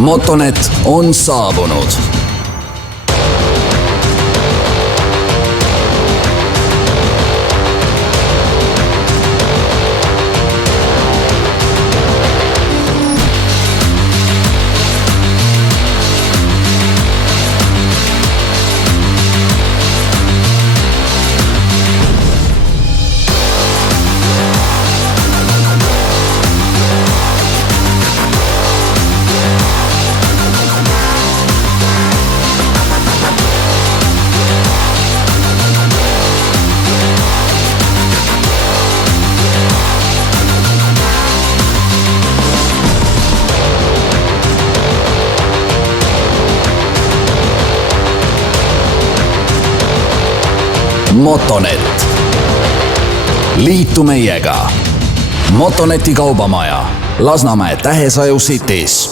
Motonet on saabunud. Motonet. Liitu meiega. Motoneti kaubamaja Lasnamäe Tähesaju City's.